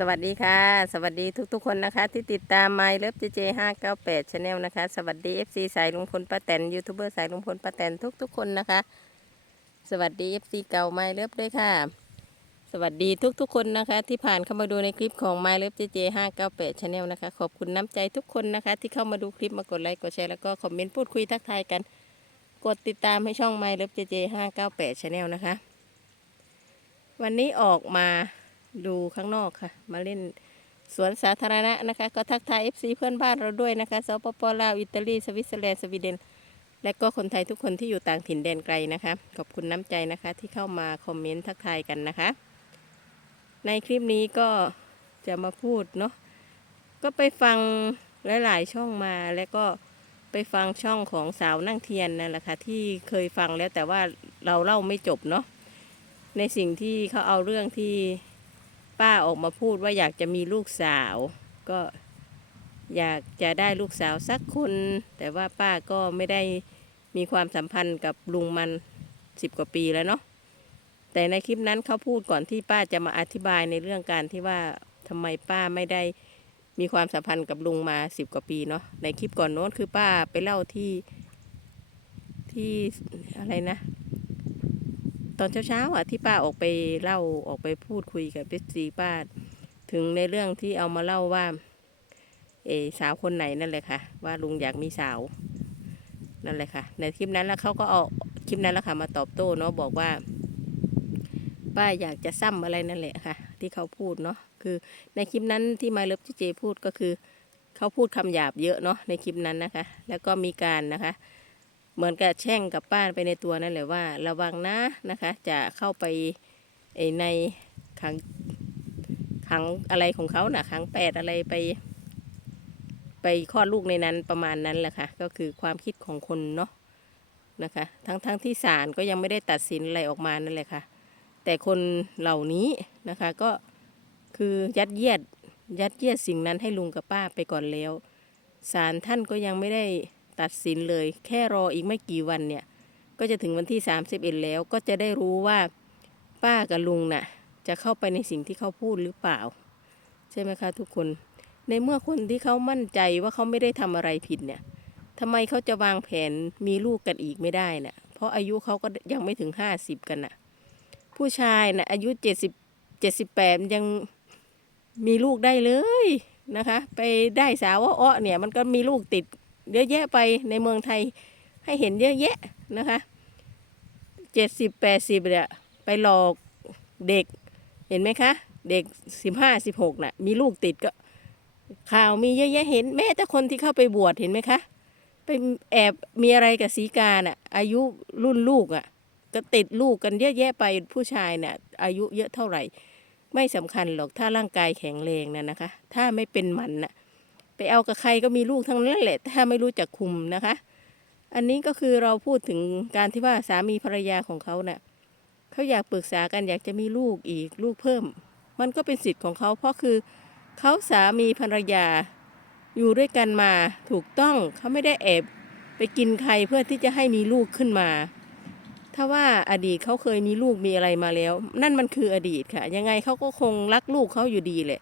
สวัสดีค่ะ สวัสดีทุกๆคนนะคะ ที่ติดตาม My Love JJ 598 Channel นะคะ สวัสดี FC สายลุงพลป้าแตนยูทูบเบอร์สายลุงพลป้าแตนทุกๆคนนะคะ สวัสดี FC เก่า My Love ด้วยค่ะ สวัสดีทุกๆคนนะคะ ที่ผ่านเข้ามาดูในคลิปของ My Love JJ 598 Channel นะคะ ขอบคุณน้ำใจทุกคนนะคะ ที่เข้ามาดูคลิปมากดไลค์กดแชร์แล้วก็คอมเมนต์พูดคุยทักทายกัน กดติดตามให้ช่อง My Love JJ 598 Channel นะคะ วันนี้ออกมา ดูข้างนอกค่ะ มาเล่นสวนสาธารณะนะคะ ก็ทักทาย FC เพื่อนบ้านเราด้วยนะคะสปปลาวอิตาลีสวิตเซอร์แลนด์สวีเดน และก็คนไทยทุกคนที่อยู่ต่างถิ่นแดนไกลนะคะ ขอบคุณน้ำใจนะคะที่เข้ามาคอมเมนต์ทักทายกันนะคะ ในคลิปนี้ก็จะมาพูดเนาะก็ไปฟังหลาย ๆ ช่องมาแล้วก็ไปฟังช่องของสาวนั่งเทียนนั่นแหละค่ะที่เคยฟังแล้วแต่ว่าเราเล่าไม่จบเนาะในสิ่งที่เขาเอาเรื่องที่ ป้าออกมาพูดว่าอยากจะมีลูกสาว ก็อยากจะได้ลูกสาวสักคน แต่ว่าป้าก็ไม่ได้มีความสัมพันธ์กับลุงมันสิบกว่าปีแล้วเนาะแต่ในคลิปนั้นเขาพูดก่อนที่ป้าจะมาอธิบายในเรื่องการที่ว่าทำไมป้าไม่ได้มีความสัมพันธ์กับลุงมาสิบกว่าปีเนาะในคลิปก่อนโน้นคือป้าไปเล่าที่ที่อะไรนะ ตอนเช้าๆอะที่ป้าออกไปเล่าออกไปพูดคุยกับเบสซีป้าถึงในเรื่องที่เอามาเล่าว่าเอสาวคนไหนนั่นเลยค่ะ ว่าลุงอยากมีสาวนั่นแหละค่ะ ในคลิปนั้นแล้วเขาก็เอาคลิปนั้นแล้วค่ะมาตอบโต้เนาะบอกว่า ป้าอยากจะซ้ำอะไรนั่นแหละค่ะ ที่เขาพูดเนาะคือในคลิปนั้นที่มาเลิฟเจพูดก็คือเขาพูดคำหยาบเยอะเนาะในคลิปนั้นนะคะ แล้วก็มีการนะคะ เหมือนกับแช่งกับป้าไปในตัวนั่นแหละว่า ระวังนะนะคะ จะเข้าไปในขังขังอะไรของเขาน่ะขังแปดอะไรไป ไปคลอดลูกในนั้นประมาณนั้นแหละค่ะ ก็คือความคิดของคนเนาะนะคะ ทั้งทั้งที่ศาลก็ยังไม่ได้ตัดสินอะไรออกมานั่นแหละค่ะ แต่คนเหล่านี้นะคะก็คือยัดเยียดยัดเยียดสิ่งนั้นให้ลุงกับป้าไปก่อนแล้วศาลท่านก็ยังไม่ได้ ตัดสินเลย แค่รออีกไม่กี่วันเนี่ย ก็จะถึงวันที่ 31 แล้วก็จะได้รู้ว่าป้ากับลุงน่ะ จะเข้าไปในสิ่งที่เขาพูดหรือเปล่า ใช่ไหมคะทุกคน ในเมื่อคนที่เขามั่นใจว่าเขาไม่ได้ทำอะไรผิดเนี่ยทำไมเขาจะวางแผนมีลูกกันอีกไม่ได้น่ะ เพราะอายุเขาก็ยังไม่ถึง 50 กันน่ะ ผู้ชายน่ะอายุ 70 78 ยังมีลูกได้เลยนะคะ ไปได้สาวอ้อเนี่ย มันก็มีลูกติด เยอะแยะไปในเมืองไทยให้เห็นเยอะแยะนะคะเจ็ดสิบแปดสิบเนี่ยไปหลอกเด็กเห็นไหมคะ เด็กสิบห้าสิบหกน่ะมีลูกติดก็ ข่าวมีเยอะแยะเห็นแม้แต่คนที่เข้าไปบวชเห็นไหมคะ ไปแอบมีอะไรกับสีกาน่ะอายุรุ่นลูกอะก็ติดลูกกันเยอะแยะไปผู้ชายน่ะอายุเยอะเท่าไหร่ ไม่สำคัญหรอกถ้าร่างกายแข็งแรงน่ะนะคะ ถ้าไม่เป็นมันน่ะ ไปเอากับใครก็มีลูกทั้งนั้นแหละ ถ้าไม่รู้จักคุมนะคะ อันนี้ก็คือเราพูดถึงการที่ว่าสามีภรรยาของเขาเนะ่ะเขาอยากปรึกษากันอยากจะมีลูกอีกลูกเพิ่ม มันก็เป็นสิทธิ์ของเขาเพราะคือเขาสามีภรรยาอยู่ด้วยกันมาถูกต้องเขาไม่ได้แอบไปกินใครเพื่อที่จะให้มีลูกขึ้นมา ถ้าว่าอดีตเขาเคยมีลูกมีอะไรมาแล้ว นั่นมันคืออดีตค่ะ ยังไงเขาก็คงรักลูกเขาอยู่ดีแหละ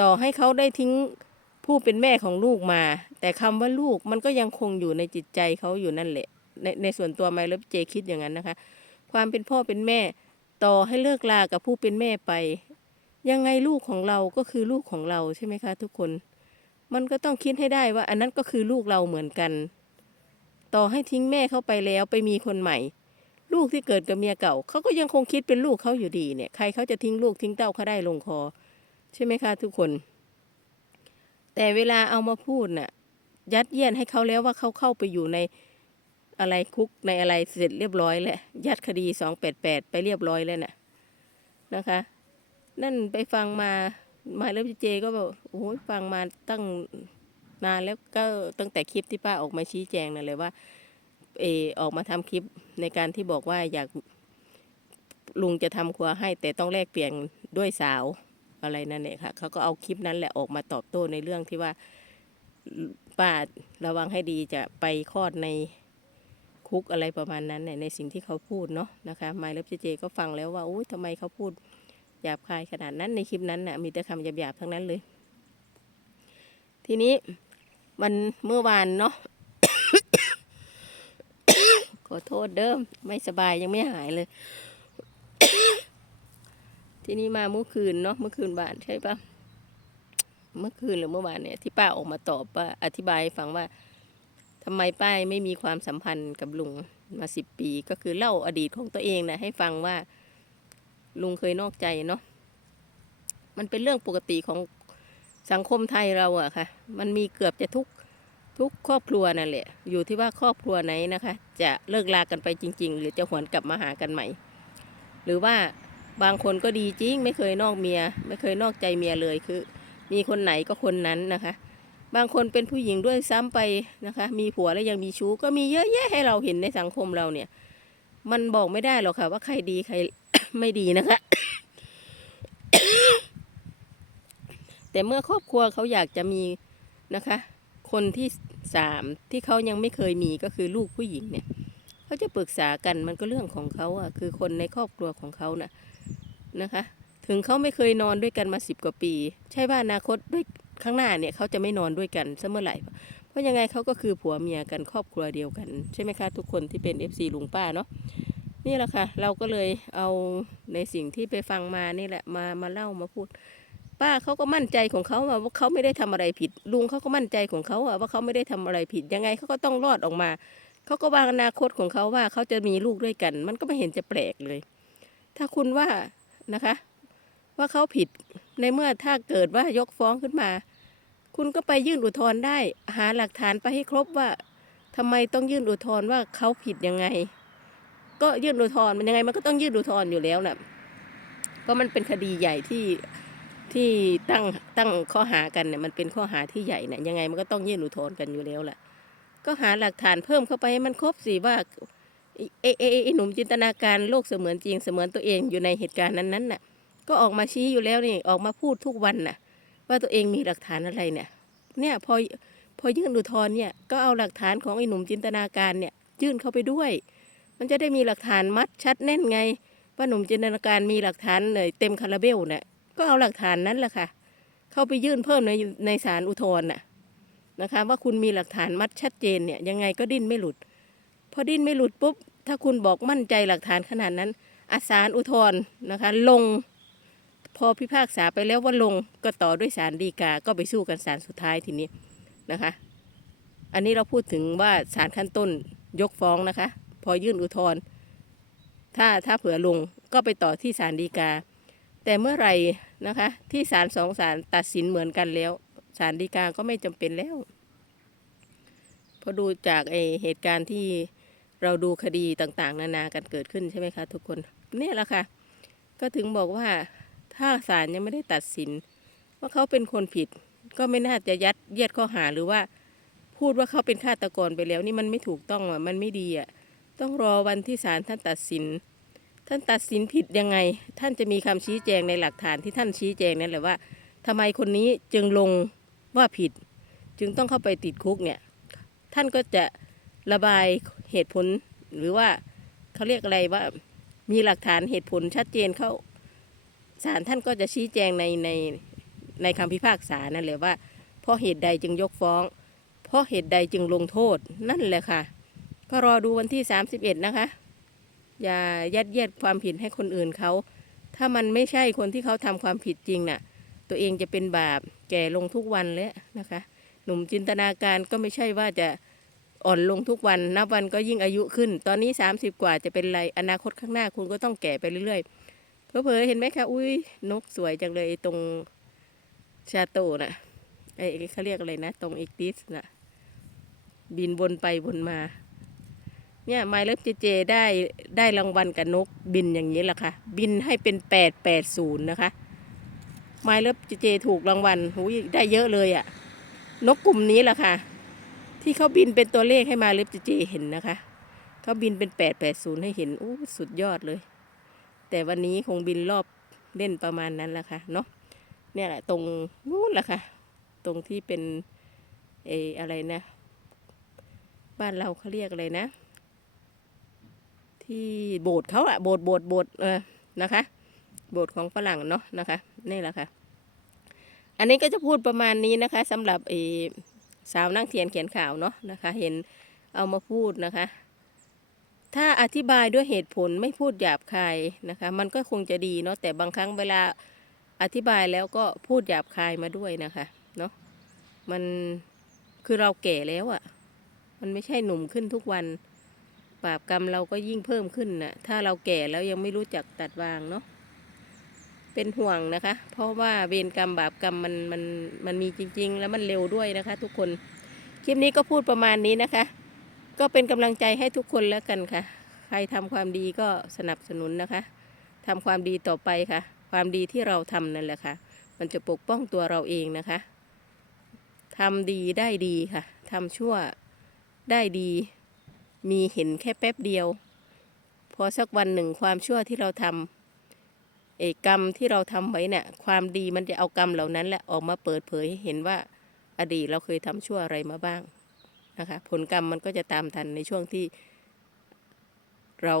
ต่อให้เขาได้ทิ้ง ผู้เป็นแม่ของลูกมา แต่คำว่าลูกมันก็ยังคงอยู่ในจิตใจเขาอยู่นั่นแหละ ในในส่วนตัวไมล์เลฟเจคิดอย่างนั้นนะคะ ความเป็นพ่อเป็นแม่ต่อให้เลิกลากับผู้เป็นแม่ไป ยังไงลูกของเราก็คือลูกของเราใช่ไหมคะ ทุกคน มันก็ต้องคิดให้ได้ว่าอันนั้นก็คือลูกเราเหมือนกัน ต่อให้ทิ้งแม่เขาไปแล้วไปมีคนใหม่ ลูกที่เกิดกับเมียเก่าเขาก็ยังคงคิดเป็นลูกเขาอยู่ดีเนี่ยใครเขาจะทิ้งลูกทิ้งเต้าเขาได้ลงคอ ใช่ไหมคะ ทุกคน แต่เวลาเอามาพูดน่ะ ยัดเยียดให้เขาแล้วว่าเขาเข้าไปอยู่ในอะไรคุกในอะไรเสร็จเรียบร้อยแล้วยัดคดีสองแปดแปดไปเรียบร้อยแล้วน่ะนะคะ นั่นไปฟังมามาแล้วเจก็บอกโอ้ยฟังมาตั้งนานแล้วก็ตั้งแต่คลิปที่ป้าออกมาชี้แจงนั่นเลยว่าเออออกมาทำคลิปในการที่บอกว่าอยากลุงจะทำครัวให้แต่ต้องแลกเปลี่ยนด้วยสาว อะไรนั่นแหละค่ะเขาก็เอาคลิปนั้นแหละออกมาตอบโต้ในเรื่องที่ว่าป้าระวังให้ดีจะไปคลอดในคุกอะไรประมาณนั้นเนี่ยในสิ่งที่เขาพูดเนาะนะคะไมล์เลฟเจเจก็ฟังแล้วว่าอุ้ยทำไมเขาพูดหยาบคายขนาดนั้นในคลิปนั้นน่ะมีแต่คำหยาบๆทั้งนั้นเลย ทีนี้วันเมื่อวานเนาะขอโทษเดิมไม่สบายยังไม่หายเลย ที่นี้มาเมื่อคืนเนาะเมื่อคืนบานใช่ปะเมื่อคืนหรือเมื่อวานเนี่ยที่ป้าออกมาตอบว่าอธิบายฟังว่าทำไมป้าไม่มีความสัมพันธ์กับลุงมาสิบปี ก็คือเล่าอดีตของตัวเองนะให้ฟังว่า ลุงเคยนอกใจเนาะมันเป็นเรื่องปกติของสังคมไทยเราอะค่ะ มันมีเกือบจะทุกทุกครอบครัวนั่นแหละ อยู่ที่ว่าครอบครัวไหนนะคะ จะเลิกลากันไปจริง ๆ หรือจะหวนกลับมาหากันใหม่ หรือว่า บางคนก็ดีจริง ไม่เคยนอกเมีย ไม่เคยนอกใจเมียเลยคือ มีคนไหนก็คนนั้นนะคะ บางคนเป็นผู้หญิงด้วยซ้ำไปนะคะ มีผัวแล้วยังมีชู้ก็มีเยอะแยะให้เราเห็นในสังคมเราเนี่ย มันบอกไม่ได้หรอกค่ะ ว่าใครดีใครไม่ดีนะคะ แต่เมื่อครอบครัวเขาอยากจะมีนะคะ คนที่สามที่เขายังไม่เคยมีก็คือลูกผู้หญิงเนี่ยเขาจะปรึกษากันมันก็เรื่องของเขาอะคือคนในครอบครัวของเขานะ นะคะ ถึงเขาไม่เคยนอนด้วยกันมาสิบกว่าปี ใช่ว่าอนาคตด้วยข้างหน้าเนี่ยเขาจะไม่นอนด้วยกันเสมอไหร่ เพราะยังไงเขาก็คือผัวเมียกันครอบครัวเดียวกัน ใช่ไหมคะทุกคนที่เป็น FC ลุงป้าเนาะนี่แหละค่ะ เราก็เลยเอาในสิ่งที่ไปฟังมานี่แหละมามาเล่ามาพูด ป้าเขาก็มั่นใจของเขาว่าเขาไม่ได้ทำอะไรผิด ลุงเขาก็มั่นใจของเขาว่าเขาไม่ได้ทำอะไรผิด ยังไงเขาก็ต้องรอดออกมาเขาก็วางอนาคตของเขาว่าเขาจะมีลูกด้วยกัน มันก็ไม่เห็นจะแปลกเลย ถ้าคุณว่า นะคะ ว่าเขาผิดในเมื่อถ้าเกิดว่ายกฟ้องขึ้นมา คุณก็ไปยื่นอุทธรณ์ได้ หาหลักฐานไปให้ครบว่าทำไมต้องยื่นอุทธรณ์ว่าเขาผิดยังไง ก็ยื่นอุทธรณ์มันยังไงมันก็ต้องยื่นอุทธรณ์อยู่แล้วน่ะก็มันเป็นคดีใหญ่ที่ที่ตั้งตั้งข้อหากันเนี่ยมันเป็นข้อหาที่ใหญ่เนี่ยยังไงมันก็ต้องยื่นอุทธรณ์กันอยู่แล้วแหละก็หาหลักฐานเพิ่มเข้าไปให้มันครบสิว่า เอเอเอหนุ่มจินตนาการโลกเสมือนจริงเสมือนตัวเองอยู่ในเหตุการณ์นั้นๆน่ะ ก็ออกมาชี้อยู่แล้วนี่ออกมาพูดทุกวันน่ะ ว่าตัวเองมีหลักฐานอะไรเนี่ย เนี่ยพอพอยื่นอุทธรณ์เนี่ยก็เอาหลักฐานของไอ้หนุ่มจินตนาการเนี่ย ยื่นเข้าไปด้วย มันจะได้มีหลักฐานมัดชัดแน่นไงว่าหนุ่มจินตนาการมีหลักฐานเลยเต็มคาราเบลเนี่ยก็เอาหลักฐานนั้นแหละค่ะ เข้าไปยื่นเพิ่มในในศาลอุทธรณ์น่ะนะคะ ว่าคุณมีหลักฐานมัดชัดเจนเนี่ยยังไงก็ดิ้นไม่หลุด พอดิ้นไม่หลุดปุ๊บ ถ้าคุณบอกมั่นใจหลักฐานขนาดนั้น อาสารอุทธรณ์นะคะ ลง พอพิพากษาไปแล้วว่าลงก็ต่อด้วยศาลฎีกา ก็ไปสู้กันศาลสุดท้ายทีนี้นะคะ อันนี้เราพูดถึงว่าศาลขั้นต้นยกฟ้องนะคะ พอยื่นอุทธรณ์ถ้าถ้าเผื่อลงก็ไปต่อที่ศาลฎีกา แต่เมื่อไหร่นะคะ ที่ศาลสองศาลตัดสินเหมือนกันแล้วศาลฎีกาก็ไม่จำเป็นแล้วเพอดูจากไอเหตุการณ์ที่ เราดูคดีต่างๆ นานากันเกิดขึ้นใช่ไหมคะทุกคนเนี่ยแหละค่ะ ก็ถึงบอกว่าถ้าศาลยังไม่ได้ตัดสิน ว่าเขาเป็นคนผิด ก็ไม่น่าจะยัดเยียดข้อหาหรือว่า พูดว่าเขาเป็นฆาตกรไปแล้ว นี่มันไม่ถูกต้องอะมันไม่ดีอะต้องรอวันที่ศาลท่านตัดสิน ท่านตัดสินผิดยังไง ท่านจะมีคำชี้แจงในหลักฐานที่ท่านชี้แจงนั่นแหละว่าทำไมคนนี้จึงลงว่าผิด จึงต้องเข้าไปติดคุกเนี่ย ท่านก็จะ ระบายเหตุผลหรือว่าเขาเรียกอะไรว่ามีหลักฐานเหตุผลชัดเจนเขาศาลท่านก็จะชี้แจงในในในคำพิพากษานั่นแหละว่า เพราะเหตุใดจึงยกฟ้อง เพราะเหตุใดจึงลงโทษนั่นแหละค่ะ ก็รอดูวันที่ 31 นะคะ อย่ายัดเยียดความผิดให้คนอื่นเขา ถ้ามันไม่ใช่คนที่เขาทำความผิดจริงน่ะ ตัวเองจะเป็นบาปแก่ลงทุกวันแล้วนะคะ หนุ่มจินตนาการก็ไม่ใช่ว่าจะ อ่อนลงทุกวัน นับวันก็ยิ่งอายุขึ้น ตอนนี้ 30 กว่าจะเป็นไร อนาคตข้างหน้าคุณก็ต้องแก่ไปเรื่อยๆเผลอเห็นไหมคะ อุ้ยนกสวยจังเลยตรงชาโตน่ะไอ้เขาเรียกอะไรนะ ตรงอีกติสน่ะ บินวนไปวนมา เนี่ยไมล์เลิฟเจเจได้ได้รางวัลกับนกบินอย่างนี้แหละค่ะ บินให้เป็นแปดแปดศูนย์นะคะไมล์เลิฟเจเจถูกรางวัลหูได้เยอะเลยอะ่ะ นกกลุ่มนี้แหละค่ะ ที่เขาบินเป็นตัวเลขให้มล์เลิฟเจเจเห็นนะคะเขาบินเป็นแปดแปดศูนย์ให้เห็นโอ้สุดยอดเลย แต่วันนี้คงบินรอบเล่นประมาณนั้นแหละค่ะเนาะเนี่ยแหละตรงนู้นแหละค่ะ ตรงที่เป็นเออะไรนะ บ้านเราเขาเรียกอะไรนะ ที่โบสถ์เขาอะโบสถ์โบสถ์โบสถ์เออนะคะ โบสถ์ของฝรั่งเนาะนะคะนี่แหละค่ะ อันนี้ก็จะพูดประมาณนี้นะคะสำหรับเอ สาวนั่งเทียนเขียนข่าวเนาะนะคะ เห็นเอามาพูดนะคะ ถ้าอธิบายด้วยเหตุผลไม่พูดหยาบคายนะคะ มันก็คงจะดีเนาะแต่บางครั้งเวลาอธิบายแล้วก็พูดหยาบคายมาด้วยนะคะเนาะมันคือเราแก่แล้วอะ่ะ มันไม่ใช่หนุ่มขึ้นทุกวันบาปกรรมเราก็ยิ่งเพิ่มขึ้นนะ่ะถ้าเราแก่แล้วยังไม่รู้จักตัดวางเนาะ เป็นห่วงนะคะ เพราะว่าเวรกรรมบาปกรรมมันมันมันมีจริง ๆ แล้วมันเร็วด้วยนะคะ ทุกคน คลิปนี้ก็พูดประมาณนี้นะคะ ก็เป็นกำลังใจให้ทุกคนแล้วกันค่ะ ใครทำความดีก็สนับสนุนนะคะทำความดีต่อไปค่ะ ความดีที่เราทำนั่นแหละค่ะ มันจะปกป้องตัวเราเองนะคะทำดีได้ดีค่ะทำชั่วได้ดี มีเห็นแค่แป๊บเดียว พอสักวันหนึ่งความชั่วที่เราทำ เอกกรรมที่เราทำไว้เนี่ยความดีมันจะเอากรรมเหล่านั้นแหละออกมาเปิดเผยให้เห็นว่าอดีตเราเคยทำชั่วอะไรมาบ้างนะคะผลกรรมมันก็จะตามทันในช่วงที่เรา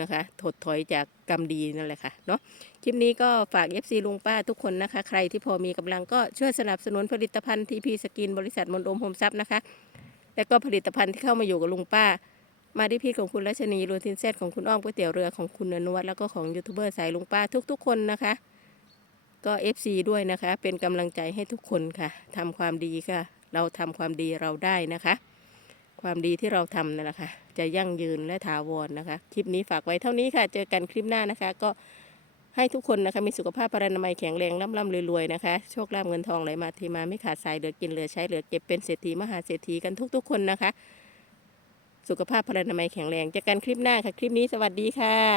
นะคะถดถอยจากกรรมดีนั่นแหละค่ะเนาะคลิปนี้ก็ฝาก FC ลุงป้าทุกคนนะคะ ใครที่พอมีกำลังก็ช่วยสนับสนุนผลิตภัณฑ์ทีพีสกินบริษัทมนโดมโฮมซับนะคะ แล้วก็ผลิตภัณฑ์ที่เข้ามาอยู่กับลุงป้า มาดิพีของคุณรัชนีโรตินเซตของคุณอ้อมก๋วยเตี๋ยวเรือของคุณอนุวัฒน์แล้วก็ของยูทูบเบอร์สายลุงป้าทุก ๆ คนนะคะ ก็ FC ด้วยนะคะ เป็นกำลังใจให้ทุกคนค่ะทำความดีค่ะ เราทำความดีเราได้นะคะ ความดีที่เราทำนั่นแหละค่ะจะยั่งยืนและถาวรนะคะ คลิปนี้ฝากไว้เท่านี้ค่ะ เจอกันคลิปหน้านะคะ ก็ให้ทุกคนนะคะมีสุขภาพพรรณนามัยแข็งแรงร่ำร่ำรวยๆนะคะ โชคลาภเงินทองไหลมาเทีมาไม่ขาดสายเหลือกินเหลือใช้เหลือเก็บเป็นเศรษฐีมหาเศรษฐีกันทุก ๆ คนนะคะ สุขภาพพลานามัยแข็งแรงเจอกันคลิปหน้าค่ะ คลิปนี้สวัสดีค่ะ